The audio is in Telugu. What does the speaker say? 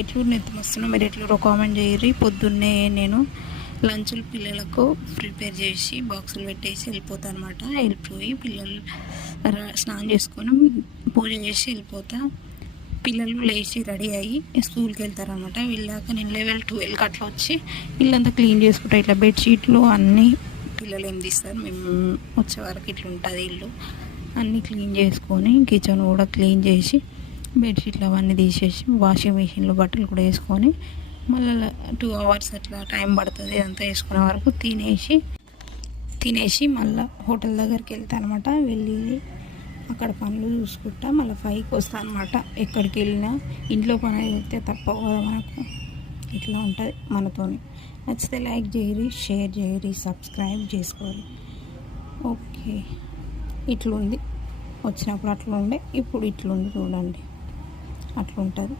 ఎట్లు నెత్తి వస్తున్నా మీరు ఎట్లు కామెంట్ చేయరు. పొద్దున్నే నేను లంచులు పిల్లలకు ప్రిపేర్ చేసి బాక్సులు పెట్టేసి వెళ్ళిపోతాను అనమాట. వెళ్ళిపోయి పిల్లలు స్నానం చేసుకొని పూజ చేసి వెళ్ళిపోతా. పిల్లలు లేచి రెడీ అయ్యి స్కూల్కి వెళ్తారనమాట. వెళ్ళాక నేను 11-12కి అట్లా వచ్చి ఇల్లంతా క్లీన్ చేసుకుంటా. ఇట్లా బెడ్షీట్లు అన్నీ పిల్లలు ఏం తీస్తారు, మేము వచ్చే వరకు ఇట్లా ఉంటుంది ఇల్లు. అన్నీ క్లీన్ చేసుకొని కిచెన్ కూడా క్లీన్ చేసి బెడ్షీట్లు అవన్నీ తీసేసి వాషింగ్ మిషన్లో బట్టలు కూడా వేసుకొని మళ్ళీ 2 hours అట్లా టైం పడుతుంది. ఇదంతా వేసుకునే వరకు తినేసి మళ్ళీ హోటల్ దగ్గరికి వెళ్తాను అనమాట. వెళ్ళి అక్కడ పనులు చూసుకుంటా మళ్ళీ 5కి వస్తాను అనమాట. ఎక్కడికి వెళ్ళినా ఇంట్లో పని అయితే తప్పవు కదా మనకు, ఇట్లా ఉంటుంది మనతోని. నచ్చితే లైక్ చేయరి, షేర్ చేయరి, సబ్స్క్రైబ్ చేసుకోవాలి. ఓకే, ఇట్లుంది వచ్చినప్పుడు అట్లా ఉండే, ఇప్పుడు ఇట్లుంది చూడండి, అట్లుంటుంది.